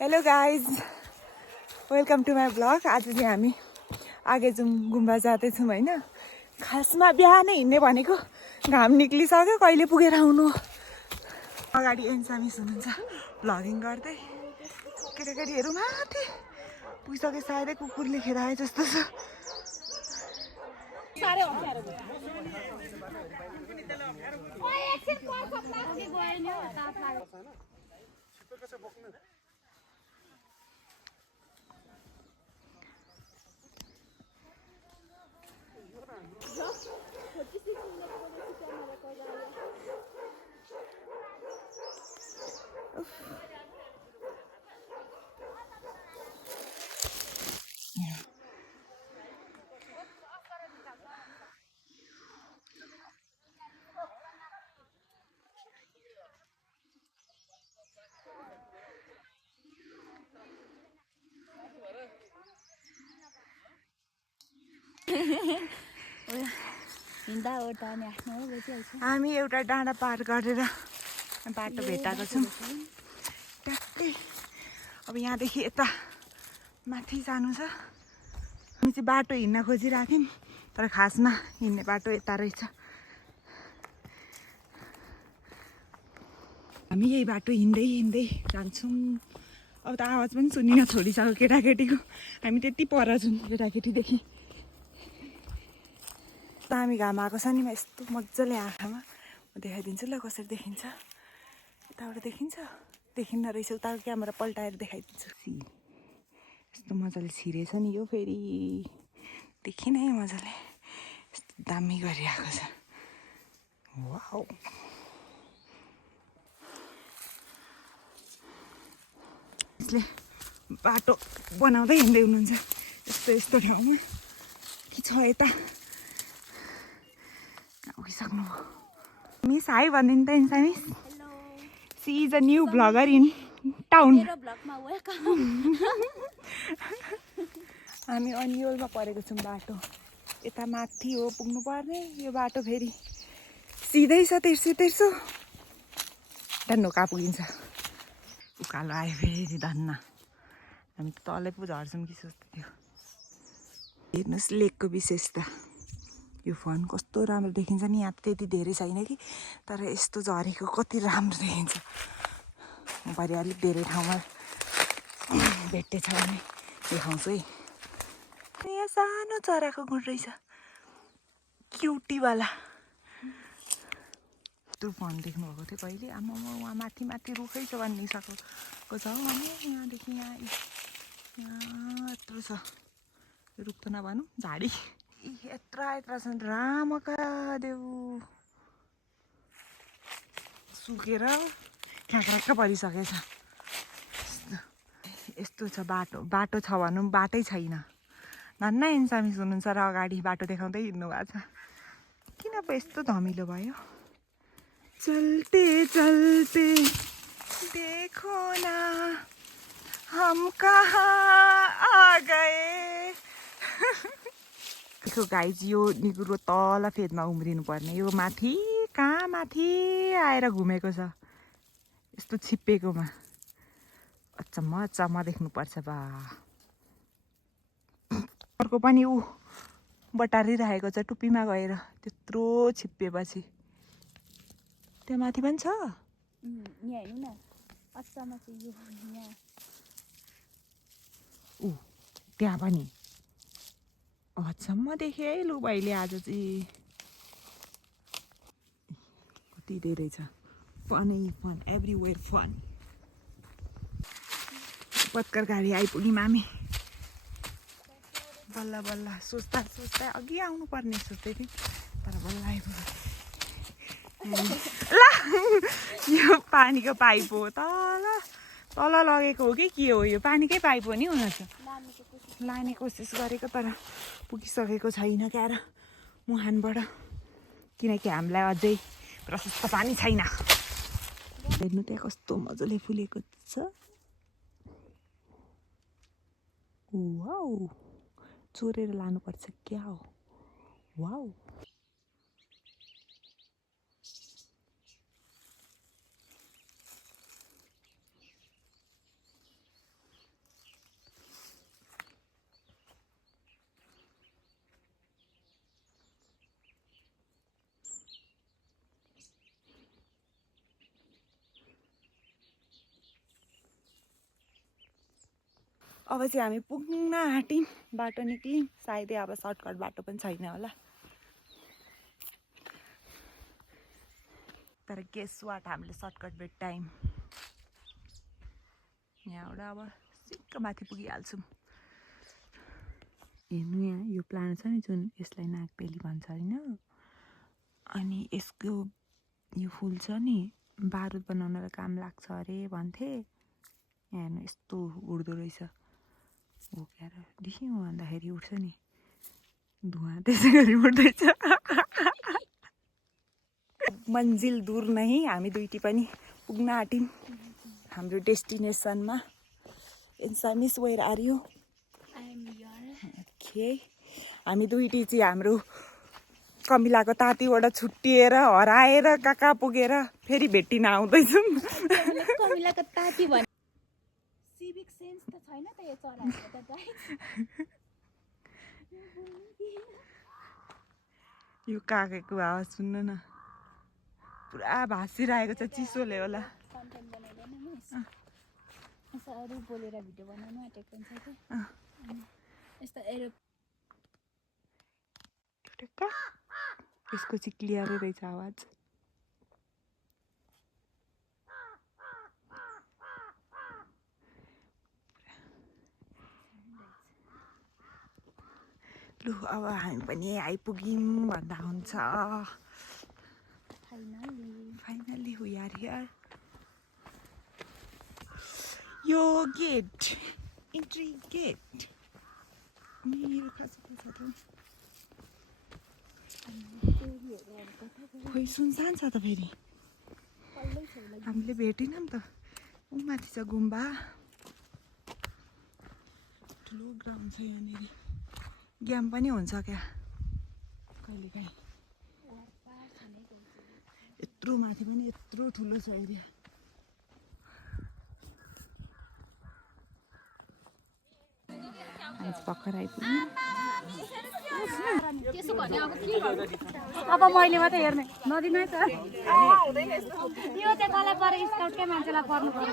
Hello guys, welcome to my blog. आज चाहिँ हामी आगेजुम गुम्बा जाँदैछौँ होइन। खासमा बिहानै हिँड्ने भनेको घाम निक्लिसक्यो, कहिले पुगेर आउनु। अगाडि एन्सामिस हुनुहुन्छ भ्लगिङ गर्दै। केटाकेटीहरू माथि पुगिसके, सायदै कुकुरले खेदाए जस्तो छ। हामी एउटा डाँडा पार गरेर बाटो भेटाएको छौँ ट्याक्कै। अब यहाँदेखि यता माथि जानु छ। हामी चाहिँ बाटो हिँड्न खोजिराख्यौँ, तर खासमा हिँड्ने बाटो यता रहेछ। हामी यही बाटो हिँड्दै हिँड्दै जान्छौँ। अब त आवाज पनि सुनिन छोडिसक्यो केटाकेटीको। हामी त्यति पर छौँ केटाकेटीदेखि। दामी घाम आएको छ नि, यस्तो मजाले आँखामा। म देखाइदिन्छु ल कसरी देखिन्छ। यताबाट देखिन्छ, देखिन्न रहेछ। उताको क्यामेरा पल्टाएर देखाइदिन्छु। यस्तो मजाले छिरेछ नि यो, फेरि देखिन है मजाले। यस्तो दामी गरिरहेको छ। वाउ, यसले बाटो बनाउँदै हिँड्दै हुनुहुन्छ यस्तो यस्तो ठाउँमा। के छ यता पुगिसक्नु भयो। मिस हाई भनिदिनु त Insa miss. She is a new vlogger in town. हामी अन्यलमा परेको छौँ। बाटो यता माथि हो पुग्नु पर्ने। यो बाटो फेरि सिधै छ, तेर्सो तेर्सो धन्न कहाँ पुगिन्छ। उकालो आयो फेरि धन्न। हामी त तलै पो झर्छौँ कि सोच्दै थियो। हेर्नुहोस् लेकको विशेषता। यो फोन कस्तो राम्रो देखिन्छ नि। यहाँ त्यति धेरै छैन कि, तर यस्तो झरेको कति राम्रो देखिन्छ। भरे अलिक धेरै ठाउँमा भेट्टेछ भने देखाउँछु है। यहाँ सानो चराको गुड रहेछ, क्युटीवाला। त्यो फोन देख्नुभएको थियो कहिले? आमा उहाँ माथि माथि रुखै छ भनिसकेको छ हौ। अनि यहाँदेखि यहाँ यत्रो छ। रुख त नभनौँ, झाडी। यत्रा यत्रा छन् रामका देउ। सुकेर ख्याक्रक्क परिसकेछ। यस्तो छ बाटो। बाटो छ भनौँ, बाटै छैन। धन्न इन्सामिस हुनुहुन्छ र अगाडि बाटो देखाउँदै हिँड्नु भएको छ। किन पो यस्तो धमिलो भयो? चलते चलते देखो ना हम कहाँ आ गए। देखो गाइज, यो निगुरो तल फेदमा उम्रिनु पर्ने। यो माथि कहाँ माथि आएर घुमेको छ यस्तो छिप्पेकोमा। अचम्म अचम्म देख्नुपर्छ बा। अर्को पनि ऊ बटारिरहेको छ टुप्पीमा गएर, त्यत्रो छिप्पेपछि। त्यहाँ माथि पनि छ। यहाँ हेर्नु न, अचम्म चाहिँ यो यहाँ। ऊ त्यहाँ पनि अचम्म देखेँ है लु भाइले आज चाहिँ। कति धेरै छ। फनै फन, एभ्रिवेयर फन। पत्कर गाडी आइपुग्यौँ हामी। बल्ल बल्ल सोच्दा सोच्दा अघि आउनु पर्ने सोच्दै थिएँ, तर बल्ल आइपुग्यो। ल यो पानीको पाइप हो। तल तल लगेको हो कि के हो? यो पानीकै पाइप हो नि हुन त। लाने कोसिस गरेको, तर पुगिसकेको छैन क्यार मुहानबाट, किनकि हामीलाई अझै प्रशस्त पानी छैन। हेर्नु त्यहाँ कस्तो मजाले फुलेको छ। वाउ, चोरेर लानुपर्छ क्या हो। वाउ, अब चाहिँ हामी पुग्न आँट्यौँ बाटो निक्ल्यौँ सायदै अब सर्टकट बाटो पनि छैन होला तर गेस वाट हामीले सर्टकट भेट्टायौँ यहाँबाट अब सिक्क माथि पुगिहाल्छौँ हेर्नु यहाँ यो प्लान्ट छ नि जुन यसलाई नागबेली भन्छ होइन अनि यसको यो फुल छ नि बारुद बनाउनलाई काम लाग्छ अरे भन्थे यहाँ हेर्नु यस्तो उड्दो रहेछ बोकेर डिसिङ भन्दाखेरि उठ्छ नि धुवा त्यसै गरी उठ्दैछ मन्जिल दूर नै हामी दुईटी पनि पुग्न आँट्यौँ हाम्रो डेस्टिनेसनमा इन्सामिस वेयर आर यु ओके हामी दुईटी चाहिँ हाम्रो कमिलाको तातीबाट छुट्टिएर हराएर कहाँ पुगेर फेरि भेटिन आउँदैछौँ कमिलाको ताती भन् सिभिक सेन्स त छैन त यो चराहरूको त गाइस यो कागेको आवाज सुन्नु न पुरा भाँसिरहेको छ चिसोले होला कन्टेन्ट बनाइदैन मिस यसो अरू बोलेर भिडियो बनाउनु आँटेको हुन्छ कि यस्तो यसको चाहिँ क्लियरै रहेछ आवाज लु अब हामी पनि आइपुग्यौँ भन्दा हुन्छ फाइनली वी आर हियर यो गेट इन्ट्री गेट मेरो खासको छ त खोइ सुनसान छ त फेरि हामीले भेटेनौँ त ऊ माथि छ गुम्बा ठुलो ग्राउन्ड छ यहाँनिर गेम पनि हुन्छ क्या कहिलेकाहीँ यत्रो माथि पनि यत्रो ठुलो छ एरिया भर्खर आइपुग्यो अब मैले मात्रै हेर्ने नदिनु है त यो चाहिँ कला पर स्काउटकै मान्छेलाई पर्नु पर्छ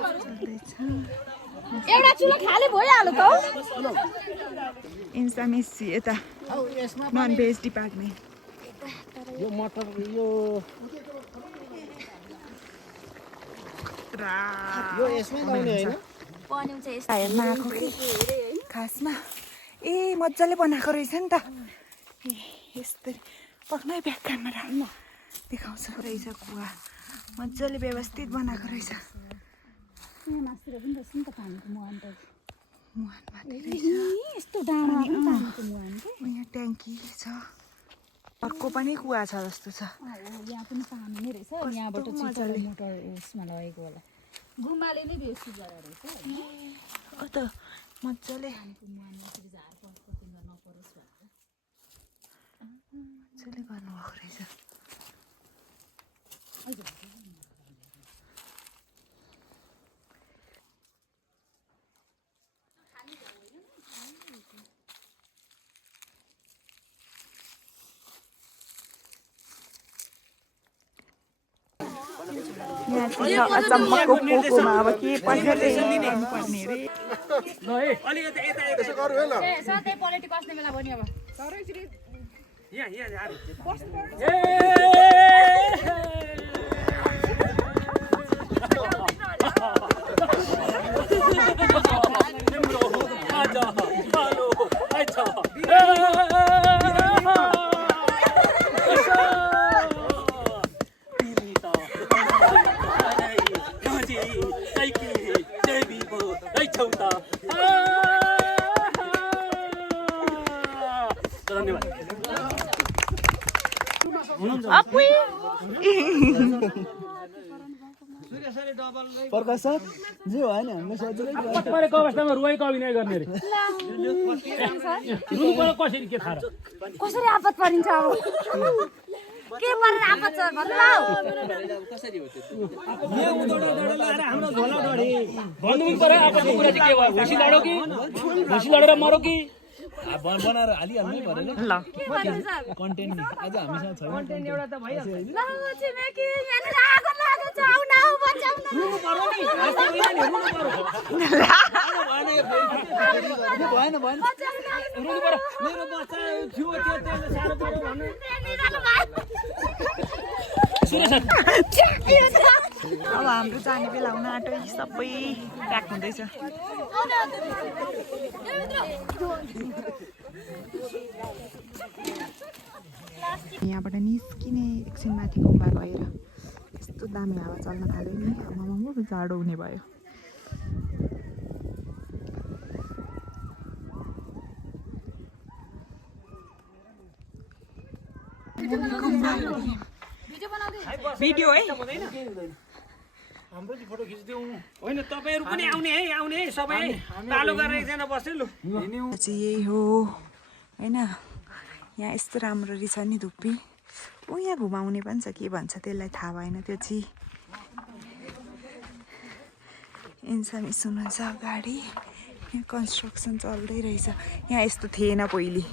एउटा चुलो खाली भइहाल्यो त इन्सामिस यता नन भेज डिपार्टमेन्ट यो मटर यो यसमै लाउने हैन पन्यु चाहिँ हेर्न आएको कि खासमा ए मजाले बनाएको रहेछ नि त ए यस्तै पक्नै ब्याक क्यामेरा देखाउँछ रहेछ कुवा मजाले व्यवस्थित बनाएको रहेछ यहाँ मासुतिर पनि रहेछ नि त पानीको मुहान त मुहान मात्रै रहेछ यस्तो डाँडा पानीको मुहान के यहाँ ट्याङ्की छ अर्को पनि कुवा छ जस्तो छ यहाँ पनि पानी नै रहेछ यहाँबाट चाहिँ मोटर उसमा लगेको होला गुम्बाले नै बेसी गरेर रहेछ हो त मजाले मजाले गर्नुभएको रहेछ यहाँ चाहिँ अचम्मको पोकोमा अब के पर्ने रे यसो गरौ है ल सधैँ पोलिटिक बस्ने बेला भयो नि अब प्रकाश सर जे हो नि हामीले सजिलै परेको अवस्थामा रुवाईको अभिनय गर्ने रे रुनु पर्यो कसरी के थाहा कसरी आपत परिन्छ अब के परेर आपत छ भन्नु यहाँ उदोडो लाएर हाम्रो झोला डढे भन्नु पनि पर्यो आपतको कुरा चाहिँ के भयो भुसी लड्यो कि भुसी लडेर मर्यो कि बनाएर हालिहाल्नै पर्यो नि ल कन्टेन्ट नि आज हामीसँग छैन कन्टेन्ट एउटा त भइहाल्छ ल छिमेकी यहाँनिर आगो लागेको छ आउ न बचाउन रुनु पर्यो नि आज त रुनु पर्यो भएन यो फेरि भएन भएन रुनु पर्यो मेरो बच्चा थियो त्यो त्यसले साह्रो पर्यो भन्नु सुरेश अब हाम्रो जाने बेला हुन आँट्यो सबै प्याक हुँदैछ यहाँबाट निस्किने एकछिन माथि गुम्बा गएर यस्तो दामी हावा चल्न थाल्यो नि आमामा जाडो हुने भयो भिडियो है हाम्रो चाहिँ फोटो खिच्दिउँ होइन तपाईँहरू पनि आउने है सबै तालो गरेर एकजना बस्यो लु चाहिँ यही हो होइन यहाँ यस्तो राम्रो रहेछ नि धुप्पी यहाँ घुमाउने पनि छ के भन्छ त्यसलाई थाहा भएन त्यो चाहिँ इन्सानिस हुनुहुन्छ अगाडि यहाँ कन्स्ट्रक्सन चल्दै रहेछ यहाँ यस्तो थिएन पहिले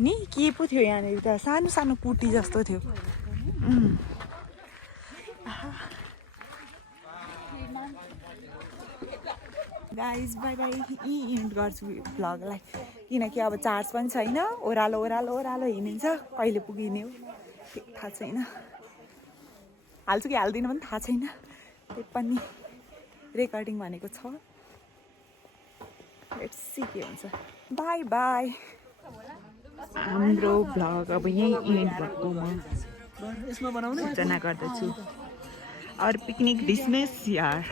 नि के पो थियो यहाँनिर त सानो सानो कुटी जस्तो थियो गाइज बाई बाई इन्ड गर्छु भ्लगलाई किनकि अब चार्ज पनि छैन ओह्रालो ओह्रालो ओह्रालो हिँडिन्छ कहिले पुगिने हो थाहा छैन हाल्छु कि हाल्दिनँ पनि थाहा छैन त्यही पनि रेकर्डिङ भनेको छ लेट्स सी के हुन्छ बाई बाई हाम्रो भ्लग अब यहीँ इन्ड भएको म यसमा बनाउने सूचना गर्दछु और पिकनिक डिसमिस यार